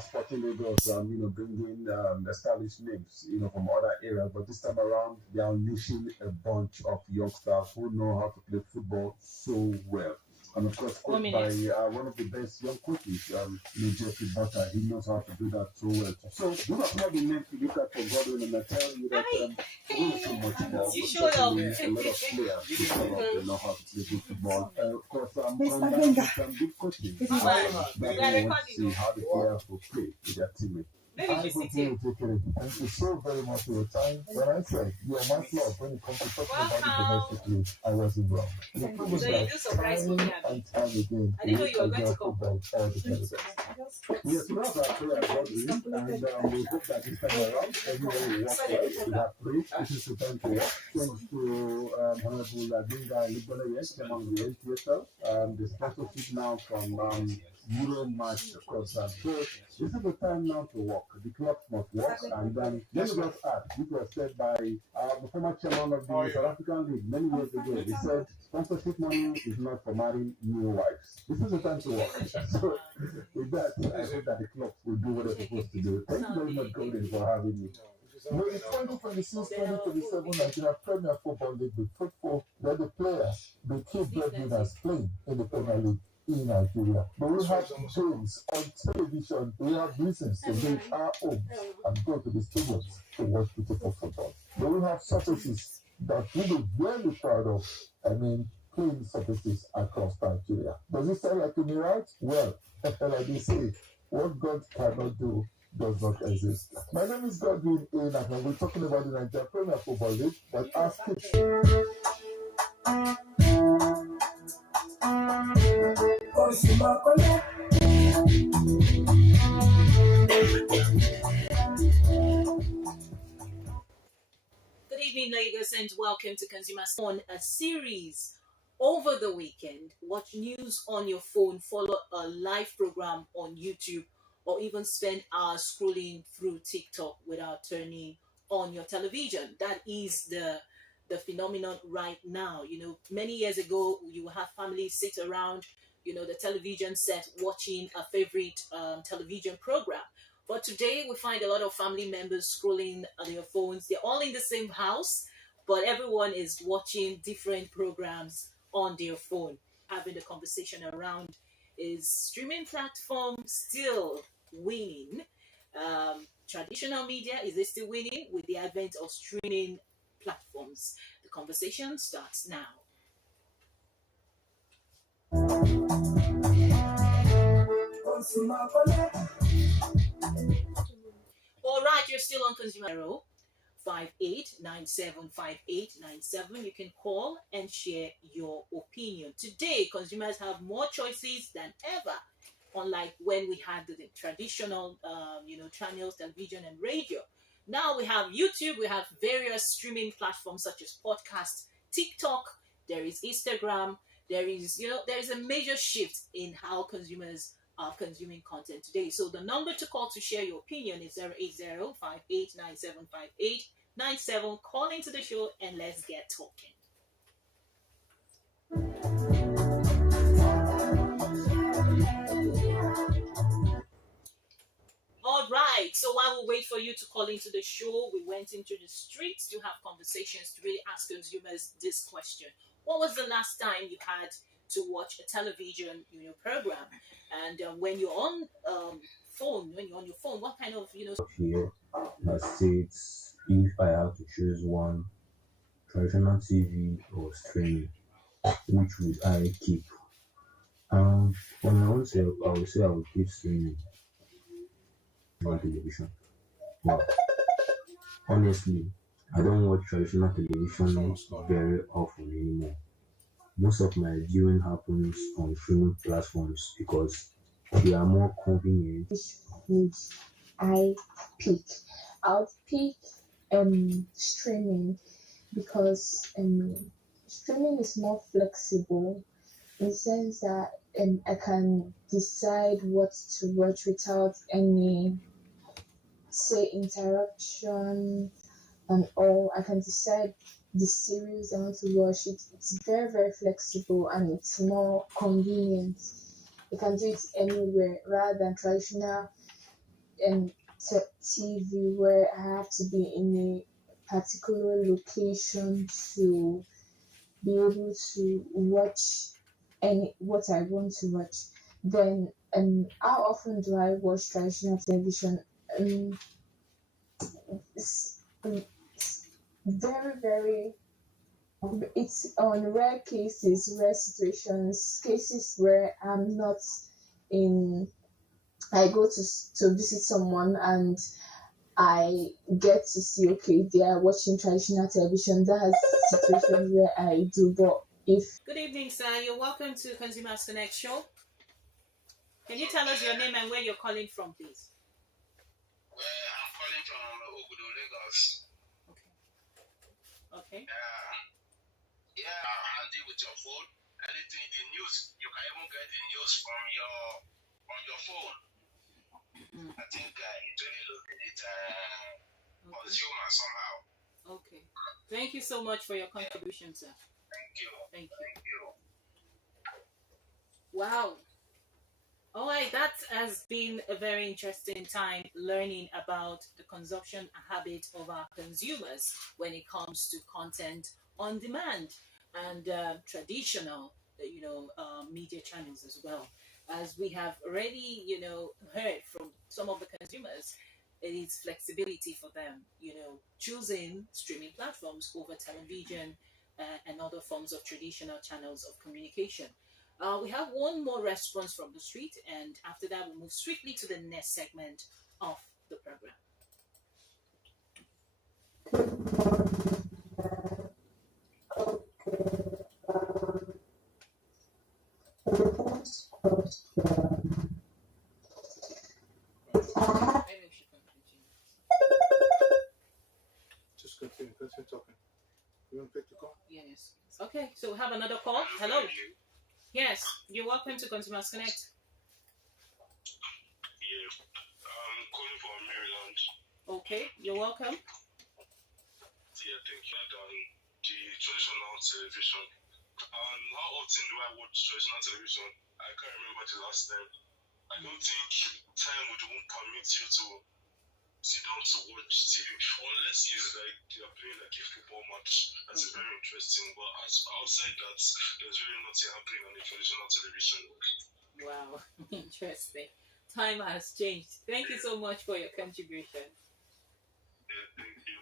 Sporting Lagos, bringing established names, from other areas. But this time around, they are unleashing a bunch of youngsters who know how to play football so well. And of course, coached by one of the best young coaches, Jeffrey Butter. He knows how to do that so well. So, those are some of the names to look at for Godwin, and I tell you that we don't too much more. But certainly, a lot of players they know how to play good football. Of course, combined with some good coaching. That's why we want to see how the players will play with their teammates. Thank you so very much for your time. When I said you're my club when it comes to talking about the domestic league, I wasn't wrong. The problem is time and time again, I didn't know you were going to come. Yes, we have our prayer Godwin, and we hope that this time around, everybody will work well. We have prayed. This is the time to work. Thanks to Honorable Adinga Libola, Chairman of the NPSL, the sponsorship now from Euro match, of course. So this is the time now to work. The clubs must work, and then let me just add, this was said by the former chairman of the South African League many years ago. He said sponsorship money is not for marrying new wives. This is the time to work. So with that, I hope that the clubs will do what they're supposed to do. Thank you very much, Golden, for having me. Well, the 2026-2027 Nigeria Premier Football League be fruitful, let the players be key breadwinners playing in the Premier League in Nigeria. But we have games on television, we have reasons to leave our homes and go to the stadiums to watch beautiful football. But we have surfaces that we be very proud of. Playing surfaces across Nigeria. Does it sound like to me right? Well, like they say, what God cannot do does not exist. My name is Godwin Enak, and we're talking about the Nigeria Premier Football League, but ask it. Good evening, Lagos, and welcome to Consumers on a series over the weekend. Watch news on your phone, follow a live program on YouTube, or even spend hours scrolling through TikTok without turning on your television. That is the phenomenon right now. Many years ago, you would have families sit around, the television set watching a favorite television program. But today, we find a lot of family members scrolling on their phones. They're all in the same house, but everyone is watching different programs on their phone. Having the conversation around, is streaming platform still winning? Traditional media, is it still winning with the advent of streaming platforms? The conversation starts now. All right, you're still on Consumer 58975897. You can call and share your opinion. Today, consumers have more choices than ever, unlike when we had the traditional, channels, television, and radio. Now we have YouTube, we have various streaming platforms such as podcast, TikTok, there is Instagram, there is a major shift in how consumers are consuming content today. So the number to call to share your opinion is 080-5897-5897. Call into the show and let's get talking. All right, so while we wait for you to call into the show, we went into the streets to have conversations to really ask consumers this question. What was the last time you had to watch a television program? And when you're on your phone, what kind of Here, that states if I have to choose one, traditional TV or streaming, which would I keep? On my own self, I would say I would keep streaming on television. But honestly, I don't watch traditional television very often anymore. Most of my viewing happens on streaming platforms because they are more convenient. Would I pick? I'll pick streaming because streaming is more flexible in the sense that I can decide what to watch without any interruption and all. I can decide the series I want to watch. It's very, very flexible and it's more convenient. You can do it anywhere rather than traditional TV where I have to be in a particular location to be able to watch any what I want to watch. Then how often do I watch traditional television? It's very, it's on rare cases, rare situations, cases where I'm not in. I go to visit someone and I get to see, okay, they are watching traditional television. That's situations where I do. But if Good evening, sir. You're welcome to Consumers Connect Show. Can you tell us your name and where you're calling from, please? Well, I'm calling from Ogudu, Lagos. Okay. Yeah, handy with your phone. Anything, the news, you can even get the news from your phone. I think it's really looking at consumer somehow. Okay. Thank you so much for your contribution, sir. Thank you. Thank you. Wow. All right, that has been a very interesting time learning about the consumption habit of our consumers when it comes to content on demand and traditional, media channels as well. As we have already, heard from some of the consumers, it is flexibility for them, choosing streaming platforms over television and other forms of traditional channels of communication. We have one more response from the street, and after that, we'll move swiftly to the next segment of the program. Maybe we should continue. Just continue talking. You want to pick the call? Yes. Okay, so we have another call. Hello. Yes, you're welcome to Consumers Connect. Yeah, I'm calling from Maryland. Okay, you're welcome. Yeah, thank you. On the traditional television. How often do I watch traditional television? I can't remember the last time. I don't think time would even permit you to sit down to watch TV unless it's like you're playing like a football match. That is very interesting. But outside that, there's really nothing happening on the traditional television. Wow, interesting. Time has changed. Thank you so much for your contribution. Yeah, thank you.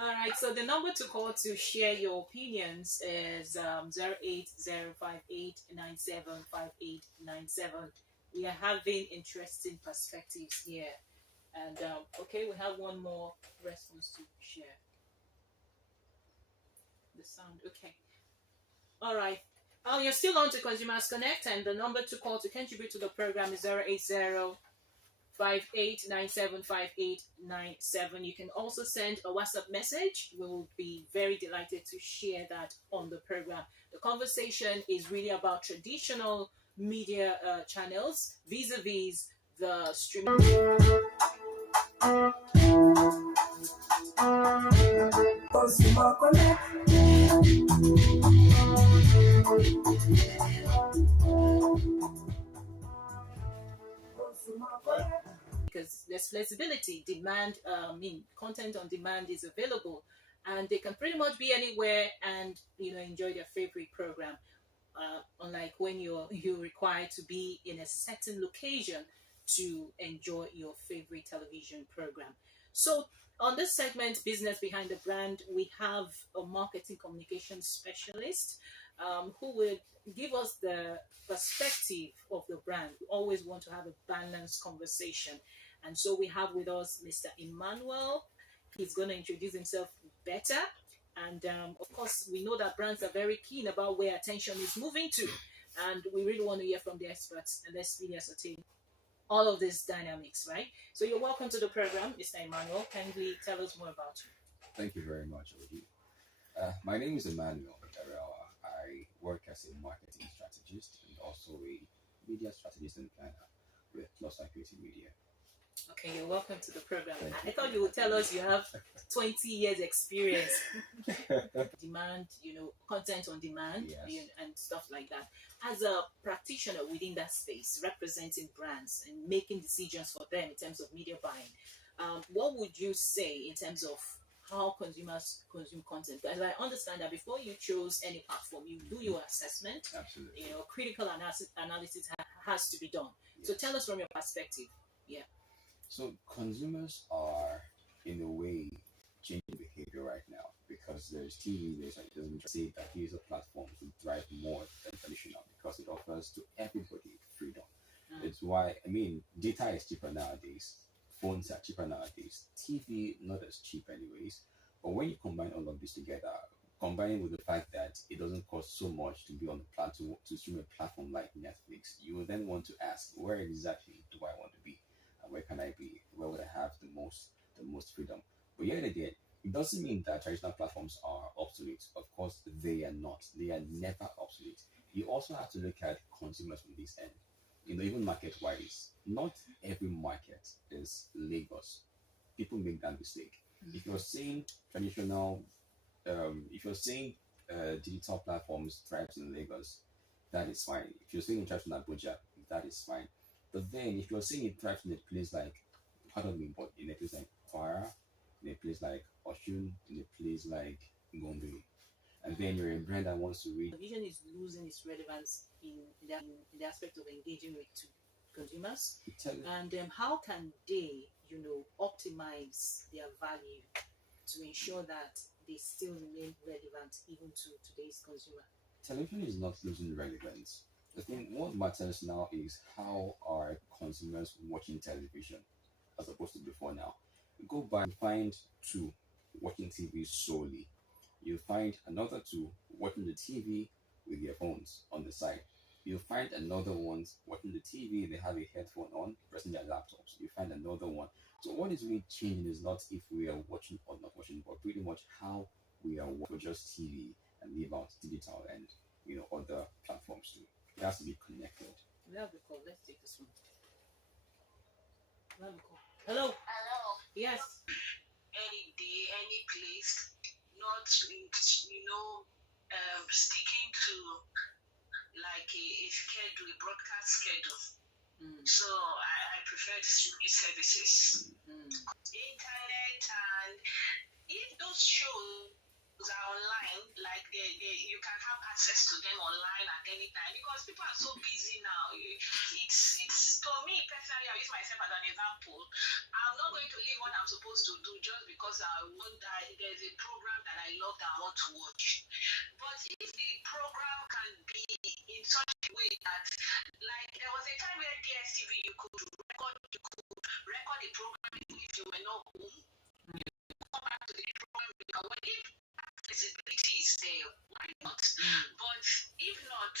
All right, so the number to call to share your opinions is 08058975897. We are having interesting perspectives here. And okay, we have one more response to share. The sound, okay. All right. You're still on to Consumers Connect, and the number to call to contribute to the program is 08058975897. You can also send a WhatsApp message. We'll be very delighted to share that on the program. The conversation is really about traditional media channels vis-a-vis the streaming. Consumer Connect. Because there's flexibility, content on demand is available, and they can pretty much be anywhere and enjoy their favorite program. Unlike when you're required to be in a certain location to enjoy your favorite television program. So on this segment, Business Behind the Brand, we have a marketing communication specialist who will give us the perspective of the brand. We always want to have a balanced conversation. And so we have with us Mr. Emmanuel. He's going to introduce himself better. And of course, we know that brands are very keen about where attention is moving to. And we really want to hear from the experts. And let's really ascertain all of these dynamics, right? So you're welcome to the program, Mr. Emmanuel. Kindly tell us more about you. Thank you very much, Ogi. My name is Emmanuel. I work as a marketing strategist and also a media strategist and planner with Plus Creative Media. Okay, you're welcome to the program. Thank I you. thought you would tell us you have 20 years experience. Demand, content on demand, Yes. and stuff like that. As a practitioner within that space, representing brands and making decisions for them in terms of media buying, what would you say in terms of how consumers consume content? As I understand that before you chose any platform, you do your assessment. Absolutely. Critical analysis has to be done. So Yes. tell us from your perspective. Yeah. So consumers are, in a way, changing behavior right now because there's TV. It doesn't say that these are platforms will thrive more than traditional because it offers to everybody freedom. It's why data is cheaper nowadays. Phones are cheaper nowadays. TV not as cheap anyways. But when you combine all of this together, combining with the fact that it doesn't cost so much to be on the platform to stream a platform like Netflix, you will then want to ask, where exactly do I want to be? Where can I be? Where would I have the most freedom? But yet again, it doesn't mean that traditional platforms are obsolete. Of course, they are not. They are never obsolete. You also have to look at consumers from this end. Even market wise, not every market is Lagos. People make that mistake. If you're saying traditional, if you're saying digital platforms thrives in Lagos, that is fine. If you're saying it thrives in Abuja, that is fine. But then, if you're saying it thrives in a place like, pardon me, but in a place like Kwara, in a place like Oshun, in a place like Gombe, and then you're a brand that wants to reach. Television is losing its relevance in the aspect of engaging with consumers. And how can they, optimize their value to ensure that they still remain relevant even to today's consumer? Television is not losing relevance. I think what matters now is how are consumers watching television as opposed to before now. You go back and find two watching TV solely. You find another two watching the TV with their phones on the side. You find another one watching the TV, they have a headphone on, pressing their laptops. You find another one. So what is really changing is not if we are watching or not watching, but pretty much how we are watching just TV and leave out digital and other platforms too. It has to be connected. We have the call. Let's take this one. We have the call. Hello. Hello. Yes. Any day, any place, not sticking to like a schedule, a broadcast schedule. So I prefer streaming services, internet, and if those shows are online, like you can have access to them online at any time because people are so busy now. It's for me personally. I use myself as an example. I'm not going to leave what I'm supposed to do just because there's a program that I love that I want to watch. But if the program can be in such a way that, like, there was a time where DSTV you could record a program even if you were not home. Come back to the program if flexibility is there, why not? But if not,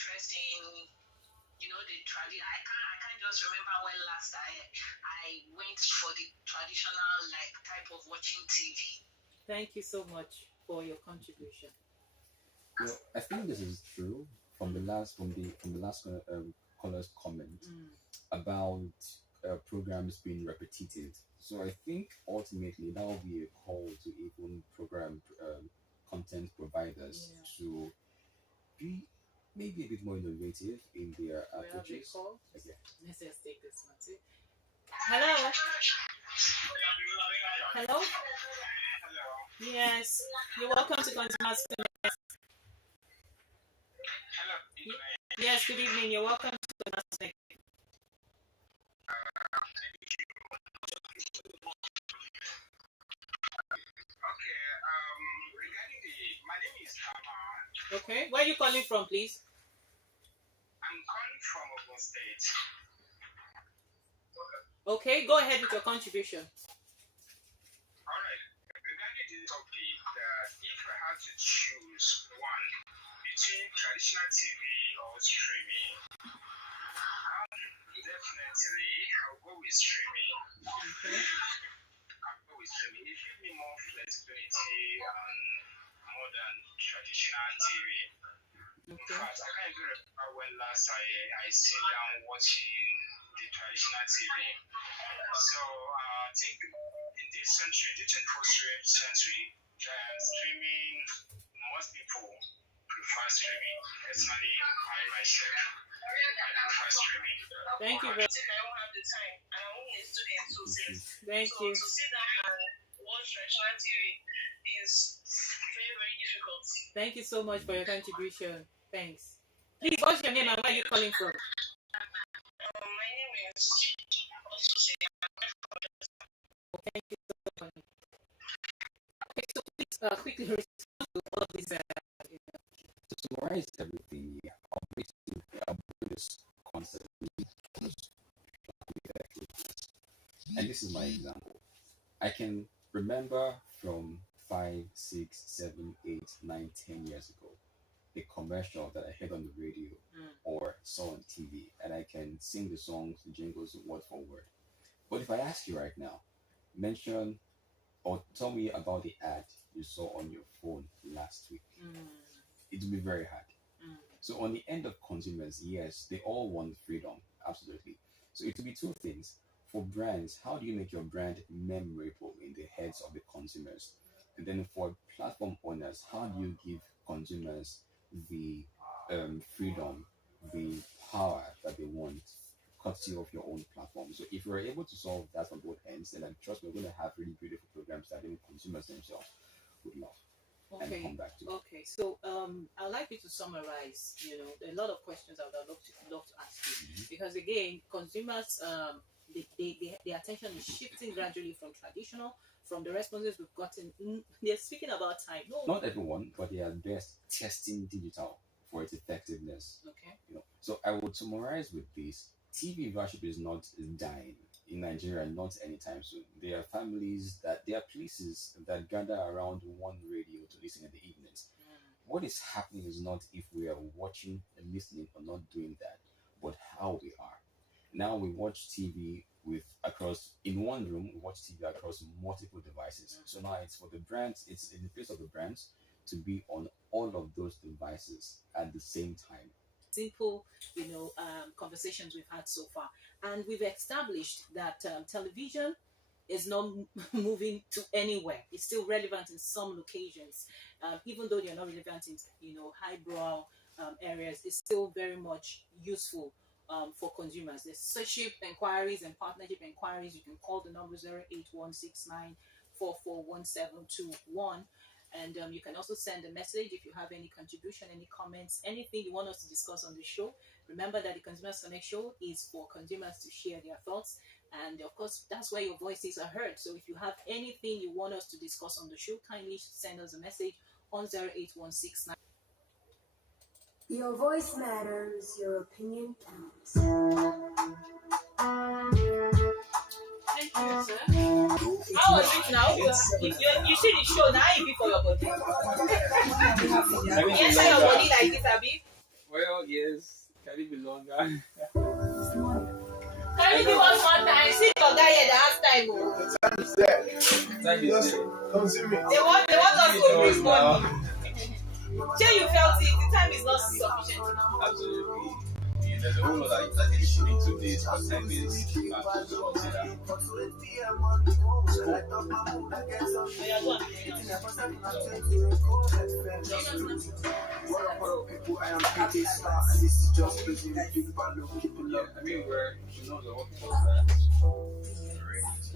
interesting, the tradition. I can't just remember when last I went for the traditional type of watching TV. Thank you so much for your contribution. Well, I think this is true from the last caller's comment about programs being repetitive. So I think ultimately that will be a call to even program content providers to be maybe a bit more innovative in their approaches. Okay. Let's just take this one too. Hello. Hello. Yes. You're welcome to Consumers Connect. Yes, good evening. You're welcome to Consumers Connect. My name is Tama. Okay, where are you calling from, please? I'm calling from Ogun State. Okay, go ahead with your contribution. All right. Regarding this topic, if I had to choose one between traditional TV or streaming, definitely I'll go with streaming. Okay. I'll go with streaming. It gives me more flexibility and more than traditional TV. In fact, I can't even remember when last I sit down watching the traditional TV. So I think in this century, the 21st century, streaming, most people prefer streaming. Personally, I myself, I prefer streaming. Thank you I very think I don't have the time, and I'm only a student, so Thank you. to sit down and watch traditional TV is very, very difficult. Thank you so much for your contribution. Thanks. Please, what's your name and where are you calling from? My name is Osusi. Thank you so much. Okay, so please quickly respond to all of these. To summarize everything here, obviously, this concept and this is my example. I can remember from 5, 6, 7, 8, 9, 10 years ago, a commercial that I heard on the radio or saw on TV, and I can sing the songs, the jingles, word for word. But if I ask you right now, mention or tell me about the ad you saw on your phone last week, it will be very hard. So on the end of consumers, yes, they all want freedom, absolutely. So it will be two things. For brands, how do you make your brand memorable in the heads of the consumers? And then for platform owners, how do you give consumers the freedom, the power that they want, courtesy of your own platform? So if you're able to solve that from both ends, then I trust we're going to have really beautiful programs that even consumers themselves would love. Okay. And come back to. Okay. So I'd like you to summarize. A lot of questions I would love to ask you, because again, consumers their attention is shifting gradually from the responses we've gotten. They're speaking about time. No, not everyone, but they are best testing digital for its effectiveness. Okay. So I would summarize with this: TV viewership is not dying in Nigeria, not anytime soon. There are places that gather around one radio to listen in the evenings. What is happening is not if we are watching and listening or not doing that, but how we are. Now we watch TV in one room, we watch TV across multiple devices. So now it's for the brands, it's in the place of the brands to be on all of those devices at the same time. Simple, conversations we've had so far. And we've established that television is not moving to anywhere. It's still relevant in some locations. Even though they're not relevant in, highbrow areas, it's still very much useful for consumers. There's sponsorship inquiries and partnership inquiries. You can call the number 08169441721. And you can also send a message if you have any contribution, any comments, anything you want us to discuss on the show. Remember that the Consumers Connect show is for consumers to share their thoughts. And of course, that's where your voices are heard. So if you have anything you want us to discuss on the show, kindly send us a message on 08169. Your voice matters, your opinion counts. Thank you, sir. How was it now? You see the show now, it be for your body. Yes, your body like this, Abi? Well, yes. Can it be longer? Can you give us one time? See your guy here that has time. The time is there. They want us to respond. Sure, you felt it. The time is not sufficient. Absolutely. There's a whole lot that is into this, but time is to consider.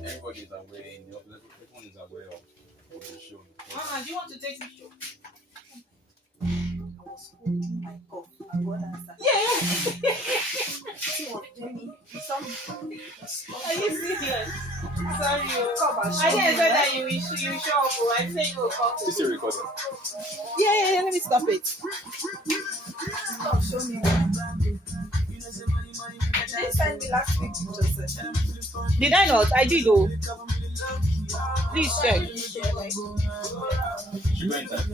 Everybody is aware, everyone is aware of the show. Do you want to take the show? My God, my God, Yeah. Are you serious? Sorry. I didn't say that you show up. I said you will come. Is it recording? Yeah. Let me stop it. Stop, show me. They sent me last week pictures. Did I not? I did though. Please check. You went there?